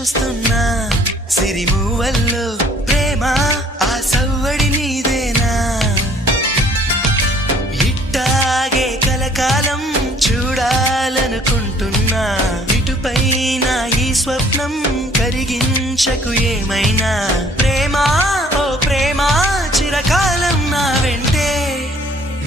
చూస్తున్నా సిరిమూవల్లో ప్రేమ ఆ సవ్వడి నీదేనా ఇట్టాగే కలకాలం చూడాలనుకుంటున్నా ఇటుపైన ఈ స్వప్నం కరిగించకు ఏమైనా ప్రేమ